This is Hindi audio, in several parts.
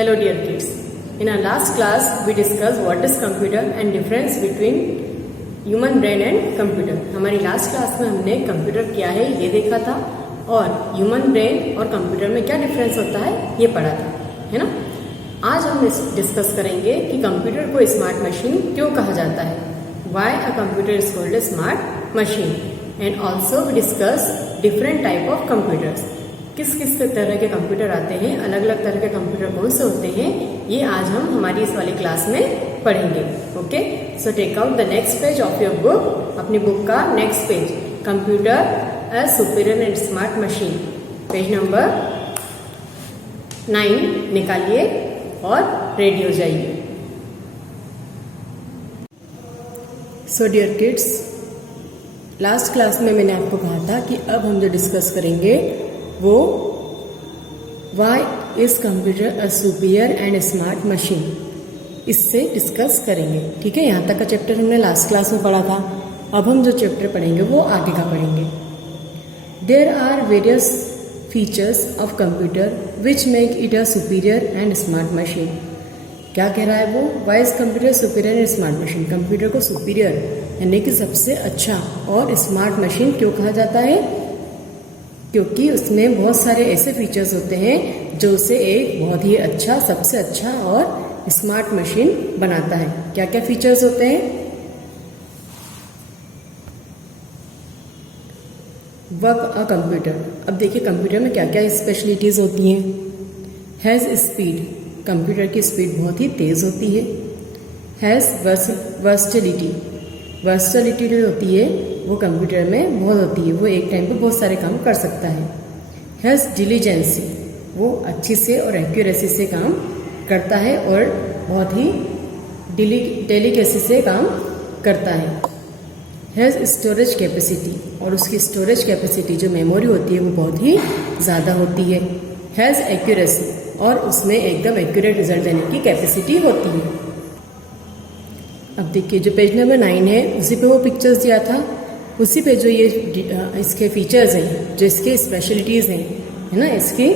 Hello dear kids. In our last class we discussed what is computer and difference between human brain and computer. हमारी लास्ट क्लास में हमने कंप्यूटर क्या है ये देखा था और ह्यूमन ब्रेन और कंप्यूटर में क्या डिफरेंस होता है ये पढ़ा था, है ना। आज हम डिस्कस करेंगे कि कंप्यूटर को स्मार्ट मशीन क्यों कहा जाता है, why a computer is called a smart machine, and also we discuss different type of computers. किस किस तरह के कंप्यूटर आते हैं, अलग अलग तरह के कंप्यूटर कौन से होते हैं, ये आज हम हमारी इस वाली क्लास में पढ़ेंगे। Okay, so take out the next page of your book, अपनी बुक का next page, computer a superior and smart machine, page number 9 निकालिए और रेडी हो जाइए। So dear kids, last class में मैंने आपको कहा था कि अब हम जो डिस्कस करेंगे वो why is computer a superior and smart machine, इससे डिस्कस करेंगे। ठीक है, यहाँ तक का चैप्टर हमने लास्ट क्लास में पढ़ा था। अब हम जो चैप्टर पढ़ेंगे वो आगे का पढ़ेंगे। There are various features of computer which make it a superior and smart machine. क्या कह रहा है वो, why is computer superior and smart machine, computer को सुपीरियर यानी कि सबसे अच्छा और स्मार्ट मशीन क्यों कहा जाता है, क्योंकि उसमें बहुत सारे ऐसे फीचर्स होते हैं जो उसे एक बहुत ही अच्छा, सबसे अच्छा और स्मार्ट मशीन बनाता है। क्या क्या फीचर्स होते हैं, वर्क अ कंप्यूटर। अब देखिए कंप्यूटर में क्या क्या स्पेशलिटीज होती हैं। हैज़ स्पीड, कंप्यूटर की स्पीड बहुत ही तेज होती है। हैज़ वर्सटिलिटी, वर्सटिलिटी जो होती है वो कंप्यूटर में बहुत होती है, वो एक टाइम पे बहुत सारे काम कर सकता है। हैज़ डिलीजेंसी, वो अच्छी से और एक्यूरेसी से काम करता है और बहुत ही डेलिकेसी से काम करता है। हैज़ स्टोरेज कैपेसिटी, और उसकी स्टोरेज कैपेसिटी जो मेमोरी होती है वो बहुत ही ज़्यादा होती है। हैज़ एक्यूरेसी, और उसमें एकदम एक्यूरेट रिजल्ट देने की कैपेसिटी होती है। अब देखिए जो पेज नंबर 9 है उसी पे वो पिक्चर्स दिया था, उसी पे जो ये इसके फीचर्स हैं, जो इसके स्पेशलिटीज़ हैं, है ना, इसके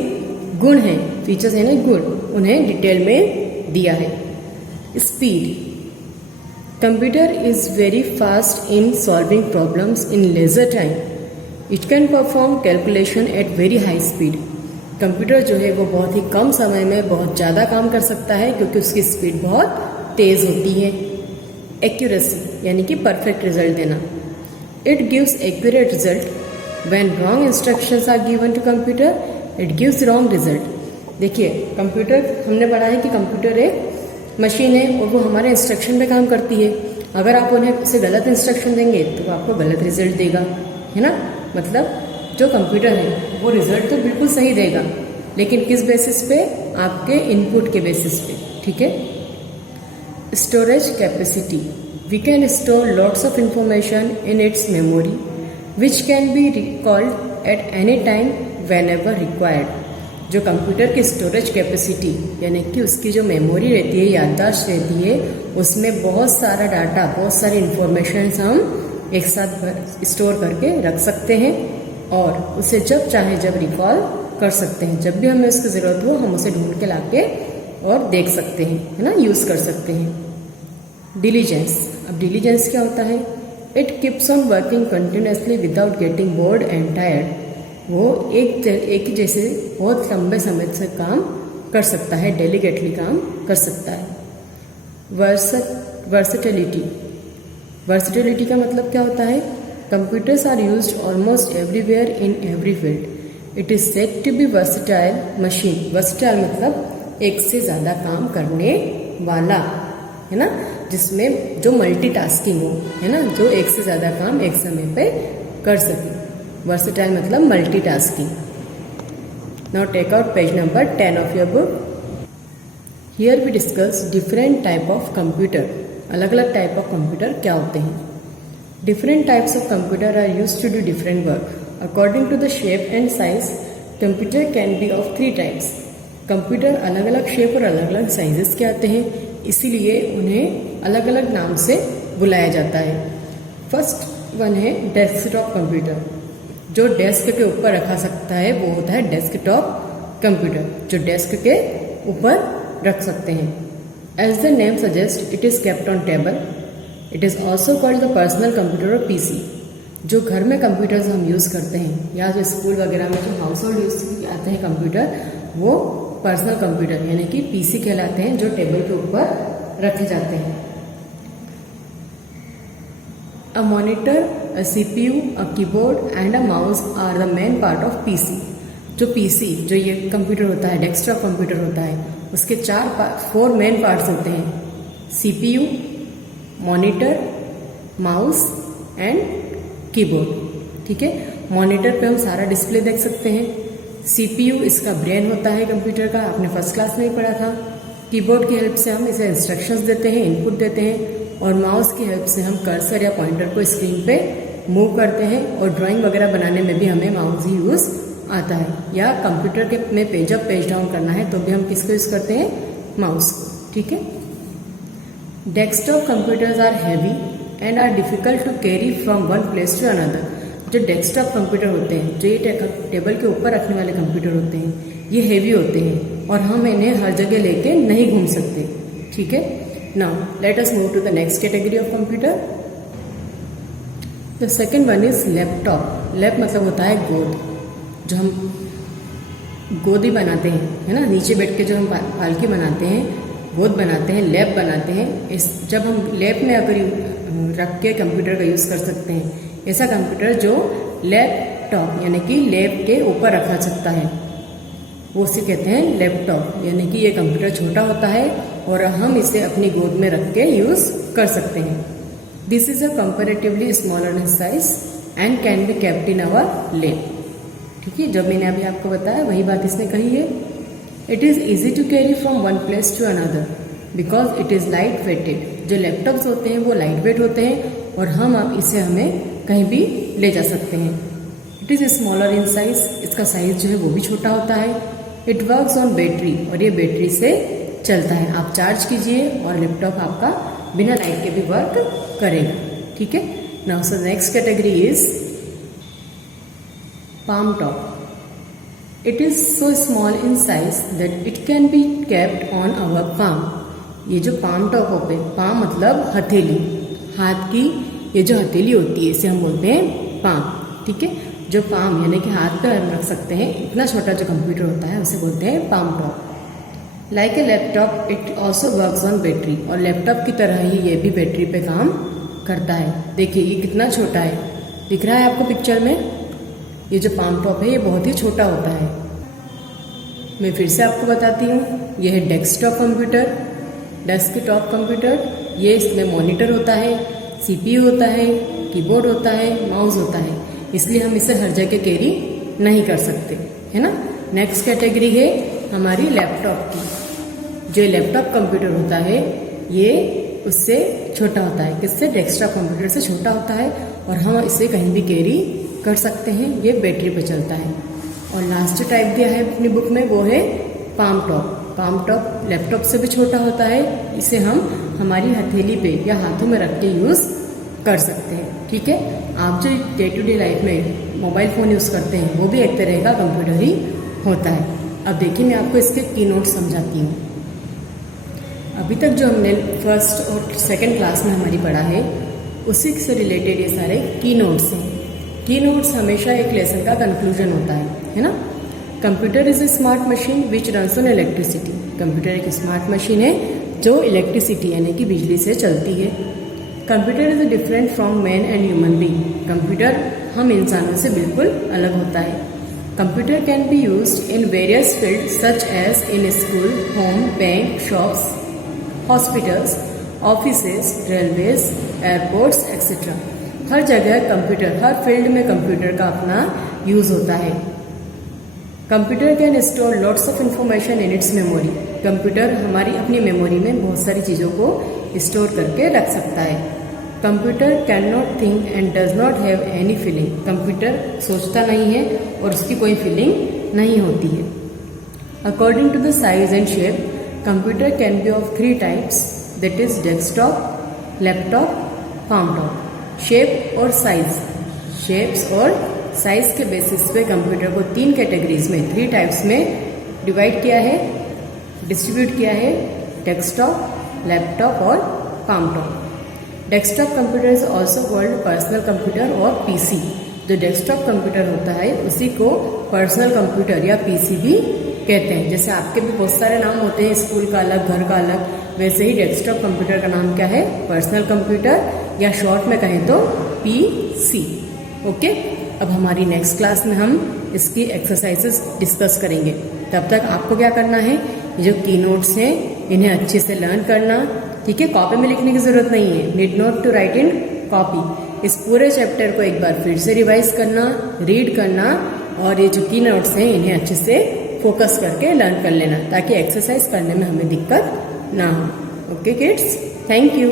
गुण हैं, फीचर्स हैं ना गुण, उन्हें डिटेल में दिया है। Speed, computer is very fast in solving problems in lesser time, it can perform calculation at very high speed. Computer जो है वो बहुत ही कम समय में बहुत ज़्यादा काम कर सकता है क्योंकि उसकी स्पीड बहुत तेज़ होती है। एक्यूरेसी यानी कि परफेक्ट रिजल्ट देना। It gives accurate result when wrong instructions are given to computer, it gives wrong result. देखिए कंप्यूटर, हमने पढ़ा है कि कंप्यूटर एक मशीन है और वो हमारे इंस्ट्रक्शन पे काम करती है। अगर आप उसे गलत इंस्ट्रक्शन देंगे तो आपको गलत रिजल्ट देगा, है ना। मतलब जो कंप्यूटर है वो रिजल्ट तो बिल्कुल सही देगा, लेकिन किस बेसिस पे, आपके इनपुट के बेसिस पे। ठीक है। Storage capacity, we can store lots of information in its memory which can be recalled at any time whenever required। जो कंप्यूटर की स्टोरेज कैपेसिटी यानी कि उसकी जो मेमोरी रहती है, याददाश्त रहती है, उसमें बहुत सारा डाटा, बहुत सारी इंफॉर्मेशन हम एक साथ स्टोर करके रख सकते हैं और उसे जब चाहे जब रिकॉल कर सकते हैं। जब भी हमें उसकी ज़रूरत हो हम उसे ढूंढ के लाके और देख सकते हैं, है ना, यूज़ कर सकते हैं। डिलीजेंस, अब डिलीजेंस क्या होता है, it keeps on working continuously without getting bored and tired. वो एक ही जैसे बहुत लंबे समय से काम कर सकता है, डेलीकेटली काम कर सकता है। वर्सेटिलिटी, वर्सेटिलिटी का मतलब क्या होता है, computers are used almost everywhere in every field, it is said to be versatile machine. Versatile मतलब एक से ज़्यादा काम करने वाला, है ना, जिसमें जो मल्टीटास्किंग हो, है ना, जो एक से ज़्यादा काम एक समय पे कर सके। वर्सेटाइल मतलब multitasking. Now take out page number 10 of your book. Here we discuss different type of computer. अलग अलग टाइप ऑफ कंप्यूटर क्या होते हैं। Different types of computer are used to do different work according to the shape and size. Computer can be of 3 types. Computer अलग अलग शेप और अलग अलग साइजेस के आते हैं, इसीलिए उन्हें अलग अलग नाम से बुलाया जाता है। फर्स्ट वन है डेस्कटॉप कंप्यूटर, जो डेस्क के ऊपर रखा सकता है वो होता है डेस्कटॉप कंप्यूटर, जो डेस्क के ऊपर रख सकते हैं। As the name suggest it is kept on table. It is also called the personal computer और पीसी। जो घर में कंप्यूटर्स हम यूज़ करते हैं या जो स्कूल वगैरह में जो हाउस होल्ड यूज आते हैं कंप्यूटर, वो पर्सनल कंप्यूटर यानी कि पीसी कहलाते हैं, जो टेबल के ऊपर रखे जाते हैं। A monitor, a CPU, a keyboard and a mouse are the main part of PC. जो पीसी, जो ये कंप्यूटर होता है, डेस्कटॉप कंप्यूटर होता है, उसके 4 मेन पार्ट्स होते हैं। CPU, monitor, mouse and keyboard. ठीक है, मॉनिटर पे हम सारा डिस्प्ले देख सकते हैं। सीपीयू इसका ब्रेन होता है कंप्यूटर का, आपने फर्स्ट क्लास में ही पढ़ा था। कीबोर्ड की हेल्प से हम इसे इंस्ट्रक्शंस देते हैं, इनपुट देते हैं, और माउस की हेल्प से हम कर्सर या पॉइंटर को स्क्रीन पे मूव करते हैं, और ड्राइंग वगैरह बनाने में भी हमें माउस ही यूज आता है। या कंप्यूटर के में पेज अप पेज डाउन करना है तो भी हम किसको यूज करते हैं, माउस को। ठीक है, desktop computers are heavy and are difficult to carry from one place to another. जो डेस्कटॉप कंप्यूटर होते हैं, जो ये टेबल के ऊपर रखने वाले कंप्यूटर होते हैं, ये हैवी होते हैं और हम इन्हें हर जगह लेके नहीं घूम सकते। ठीक है, now let us move to the next category of computer. The second one is laptop. Lap मतलब होता है गोद, जो हम गोदी बनाते हैं, है ना, नीचे बैठ के जो हम पालकी बनाते हैं, गोद बनाते हैं, लैप बनाते हैं। जब हम लैप में अगर रख के कंप्यूटर का यूज़ कर सकते हैं, ऐसा कंप्यूटर जो लैपटॉप यानी कि लैप के ऊपर रखा सकता है, वो उसे कहते हैं लैपटॉप। यानी कि ये कंप्यूटर छोटा होता है और हम इसे अपनी गोद में रख के यूज़ कर सकते हैं। This is a comparatively smaller in size and can be kept in our lap. ठीक है, जो मैंने अभी आपको बताया वही बात इसने कही है। It is easy to carry from one place to another because it is light weighted. जो लैपटॉप्स होते हैं वो लाइट वेट होते हैं और हम इसे हमें कहीं भी ले जा सकते हैं। It is smaller in size, इसका साइज जो है वो भी छोटा होता है। इट वर्क्स ऑन बैटरी, और ये बैटरी से चलता है। आप चार्ज कीजिए और लैपटॉप आपका बिना लाइट के भी वर्क करेगा। ठीक है, now so next category is palm top. It is so small in size that it can be kept on our palm. ये जो palm top होते हैं, palm मतलब हथेली, हाथ की ये जो हथेली होती है इसे हम बोलते हैं palm. ठीक है, जो palm यानी कि हाथ पे हम रख सकते हैं, इतना छोटा जो कंप्यूटर होता है उसे बोलते हैं palm top. Like a laptop, it also works on battery. और लैपटॉप की तरह ही ये भी बैटरी पे काम करता है। देखिए ये कितना छोटा है, दिख रहा है आपको पिक्चर में। ये जो पाम टॉप है ये बहुत ही छोटा होता है। मैं फिर से आपको बताती हूँ, यह है डेस्कटॉप कंप्यूटर, डेस्कटॉप कंप्यूटर। ये इसमें मॉनिटर होता है, सीपीयू होता है, कीबोर्ड होता है, माउस होता है, इसलिए हम इसे हर जगह कैरी नहीं कर सकते, है ना। नेक्स्ट कैटेगरी है हमारी लैपटॉप की। जो लैपटॉप कंप्यूटर होता है ये उससे छोटा होता है, किससे, डेस्कटॉप कंप्यूटर से छोटा होता है और हम इसे कहीं भी कैरी कर सकते हैं। ये बैटरी पे चलता है। और लास्ट टाइप दिया है अपनी बुक में, वो है palm top. Palm top laptop से भी छोटा होता है, इसे हम हमारी हथेली पे या हाथों में रख के यूज़ कर सकते हैं। ठीक है, आप जो डे टू डे लाइफ में मोबाइल फ़ोन यूज़ करते हैं वो भी एक तरह का कंप्यूटर ही होता है। अब देखिए मैं आपको इसके की नोट समझाती हूँ। अभी तक जो हमने फर्स्ट और सेकेंड क्लास में हमारी पढ़ा है उसी से रिलेटेड ये सारे की नोट्स हैं। की नोट्स हमेशा एक लेसन का कंक्लूजन होता है ना। Computer is a smart machine which runs on electricity. Computer एक स्मार्ट मशीन है जो इलेक्ट्रिसिटी यानी कि बिजली से चलती है। Computer is different from man and human being. Computer हम इंसानों से बिल्कुल अलग होता है। Computer can be used in various field such as in school, home, bank, shops, hospitals, offices, railways, airports etcetera. हर जगह कंप्यूटर, हर फील्ड में कंप्यूटर का अपना यूज होता है। Computer can store lots of information in its memory. Computer हमारी अपनी मेमोरी में बहुत सारी चीज़ों को स्टोर करके रख सकता है। Computer can not think and does not have any feeling. Computer सोचता नहीं है और उसकी कोई फीलिंग नहीं होती है। According to the size and shape, computer can be of 3 types, that is desktop, laptop, palm top. Shape और साइज, शेप्स और साइज के बेसिस पे कंप्यूटर को 3 कैटेगरीज में, 3 टाइप्स में डिवाइड किया है। डिस्ट्रीब्यूट किया है डेस्कटॉप, लैपटॉप और palmtop. Desktop computer is also called personal computer और पीसी। जो डेस्कटॉप कंप्यूटर होता है उसी को पर्सनल कंप्यूटर या पीसी भी कहते हैं। जैसे आपके भी बहुत सारे नाम होते हैं, स्कूल का अलग, घर का अलग, वैसे ही डेस्कटॉप कंप्यूटर का नाम क्या है? पर्सनल कंप्यूटर, या शॉर्ट में कहें तो पीसी। ओके, अब हमारी नेक्स्ट क्लास में हम इसकी एक्सरसाइजेस डिस्कस करेंगे। तब तक आपको क्या करना है, ये जो की नोट्स हैं इन्हें अच्छे से लर्न करना, ठीक है। कॉपी में लिखने की जरूरत नहीं है, need not to write in copy. इस पूरे चैप्टर को एक बार फिर से रिवाइज करना, रीड करना, और ये जो की नोट्स हैं इन्हें अच्छे से फोकस करके लर्न कर लेना, ताकि एक्सरसाइज करने में हमें दिक्कत ना हो। Okay kids, thank you.